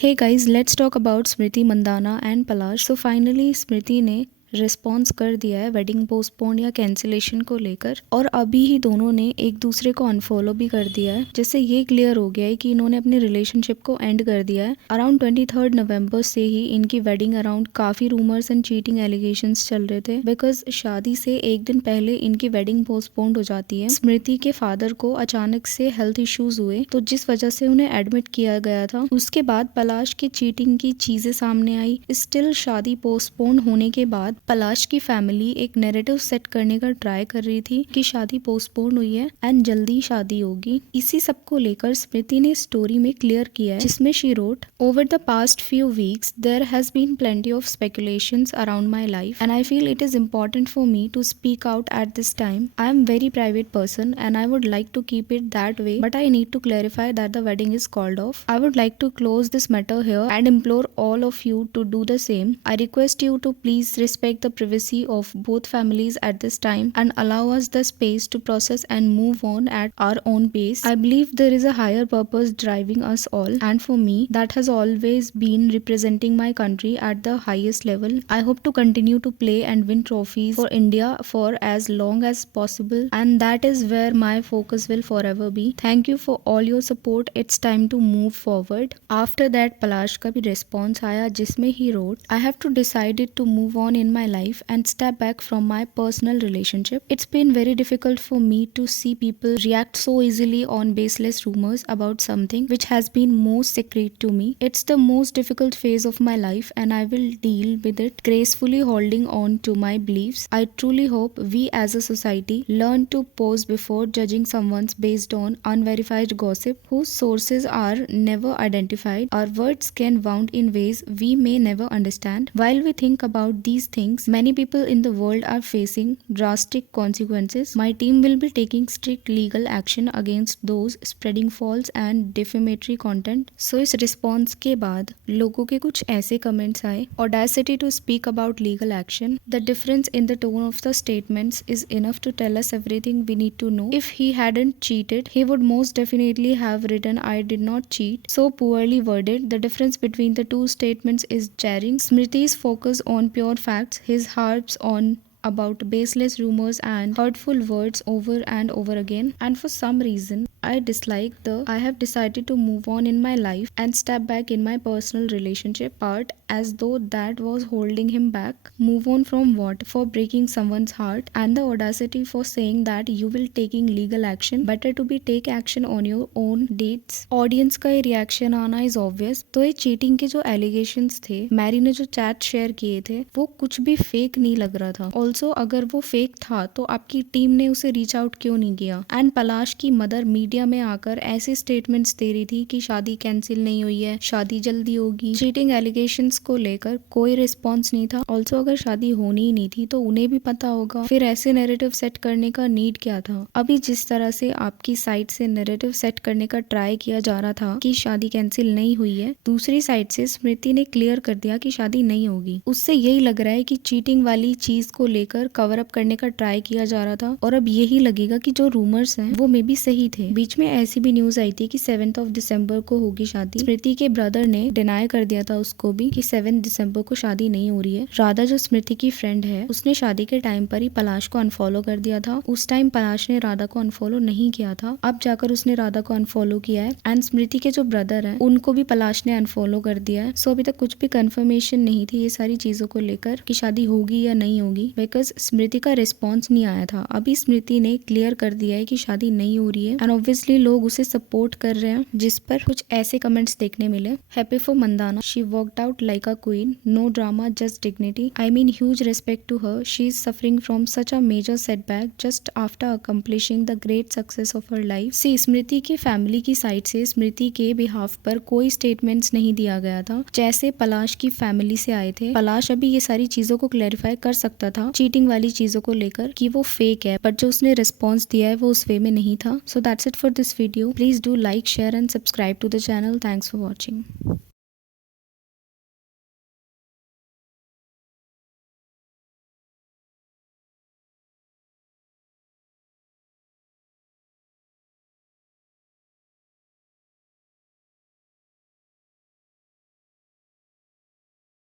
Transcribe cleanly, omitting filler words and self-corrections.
Hey guys, let's talk about Smriti Mandana and Palash. So finally स्मृति ने रिस्पॉन्स कर दिया है वेडिंग पोस्टपोन या कैंसिलेशन को लेकर, और अभी ही दोनों ने एक दूसरे को अनफॉलो भी कर दिया है, जिससे ये क्लियर हो गया है कि इन्होंने अपने रिलेशनशिप को एंड कर दिया है। अराउंड 23 नवंबर से ही इनकी वेडिंग अराउंड काफी रूमर्स एंड चीटिंग एलिगेशंस चल रहे थे, बिकॉज शादी से एक दिन पहले इनकी वेडिंग पोस्टपोन्ड हो जाती है। स्मृति के फादर को अचानक से हेल्थ इश्यूज हुए, तो जिस वजह से उन्हें एडमिट किया गया था। उसके बाद पलाश की चीटिंग की चीजें सामने आई। स्टिल शादी पोस्टपोन होने के बाद पलाश की फैमिली एक नैरेटिव सेट करने का ट्राई कर रही थी कि शादी पोस्टपोन हुई है एंड जल्दी शादी होगी। इसी सब को लेकर स्मृति ने स्टोरी में क्लियर किया है, जिसमें she wrote, over the past few weeks there has been plenty of speculations around my life and I feel it is important for me to speak out at this time. I am very private person and I would like to keep it that way, but I need to clarify that the wedding is called off. I would like to close this matter here and implore all of you to do the same. I request you to please respect the privacy of both families at this time and allow us the space to process and move on at our own pace. I believe there is a higher purpose driving us all, and for me that has always been representing my country at the highest level. I hope to continue to play and win trophies for India for as long as possible, and that is where my focus will forever be. Thank you for all your support. It's time to move forward. After that पलाश का भी response आया, जिसमें he wrote, I have to decided to move on in my life and step back from my personal relationship. It's been very difficult for me to see people react so easily on baseless rumors about something which has been most sacred to me. It's the most difficult phase of my life and I will deal with it gracefully, holding on to my beliefs. I truly hope we as a society learn to pause before judging someone's based on unverified gossip whose sources are never identified. Our words can wound in ways we may never understand. While we think about these things, many people in the world are facing drastic consequences. My team will be taking strict legal action against those spreading false and defamatory content. So इस रिस्पॉन्स के बाद लोगों के कुछ ऐसे कमेंट्स आए, audacity to speak about legal action. The difference in the tone of the statements is enough to tell us everything we need to know. If he hadn't cheated, he would most definitely have written I did not cheat. So poorly worded. The difference between the two statements is jarring. Smriti's focus on pure facts, his harps on about baseless rumors and hurtful words over and over again. And for some reason I dislike the I have decided to move on in my life and step back in my personal relationship part, as though that was holding him back. Move on from what? For breaking someone's heart, and the audacity for saying that you will taking legal action. Better to be take action on your own dates. Audience का ये रिएक्शन आना is obvious. तो ये चीटिंग के जो एलिगेशंस थे, मैरी ने जो चैट शेयर किए थे, वो कुछ भी फेक नहीं लग रहा था। ऑल्सो अगर वो फेक था तो आपकी टीम ने उसे रीच आउट क्यों नहीं किया? एंड पलाश की मदर मीडिया में आकर ऐसे स्टेटमेंट्स दे रही थी कि शादी कैंसिल नहीं हुई है, शादी जल्दी होगी। चीटिंग एलिगेशंस को लेकर कोई रिस्पॉन्स नहीं था। ऑल्सो अगर शादी होनी ही नहीं थी तो उन्हें भी पता होगा, फिर ऐसे नैरेटिव सेट करने का नीड क्या था? अभी जिस तरह से आपकी साइड से नैरेटिव सेट करने का ट्राई किया जा रहा था कि शादी कैंसिल नहीं हुई है, दूसरी साइड से स्मृति ने क्लियर कर दिया कि शादी नहीं होगी। उससे यही लग रहा है कि चीटिंग वाली चीज को लेकर कवर अप करने का ट्राई किया जा रहा था, और अब यही लगेगा कि जो रूमर्स हैं वो मे बी सही थे। बीच में ऐसी भी न्यूज आई थी कि 7 दिसंबर को होगी शादी। स्मृति के ब्रदर ने डिनाई कर दिया था उसको भी कि 7 दिसंबर को शादी नहीं हो रही है। राधा जो स्मृति की फ्रेंड है, उसने शादी के टाइम पर ही पलाश को अनफॉलो कर दिया था। उस टाइम पलाश ने राधा को अनफॉलो नहीं किया था, अब जाकर उसने राधा को अनफॉलो किया है। एंड स्मृति के जो ब्रदर है उनको भी पलाश ने अनफॉलो कर दिया है। सो अभी तक कुछ भी कंफर्मेशन नहीं थी ये सारी चीजों को लेकर कि शादी होगी या नहीं होगी, बिकॉज स्मृति का रिस्पॉन्स नहीं आया था। अभी स्मृति ने क्लियर कर दिया है कि शादी नहीं हो रही है, एंड ऑब्वियसली लोग उसे सपोर्ट कर रहे हैं, जिस पर कुछ ऐसे कमेंट्स देखने मिले। Happy for Mandhana, she worked out like a queen, no drama, just dignity. I mean huge respect to her, she is suffering from such a major setback just after accomplishing the great success of her life. See Smriti की family की साइड से स्मृति के बिहाफ पर कोई स्टेटमेंट्स नहीं दिया गया था, जैसे पलाश की फैमिली से आए थे। पलाश अभी ये सारी चीजों को क्लैरिफाई कर सकता था चीटिंग वाली चीजों को लेकर कि वो फेक है, बट जो उसने रिस्पॉन्स दिया है वो उस वे में नहीं था। So that's it for this video. Please do like, share and subscribe to the channel. Thanks for watching.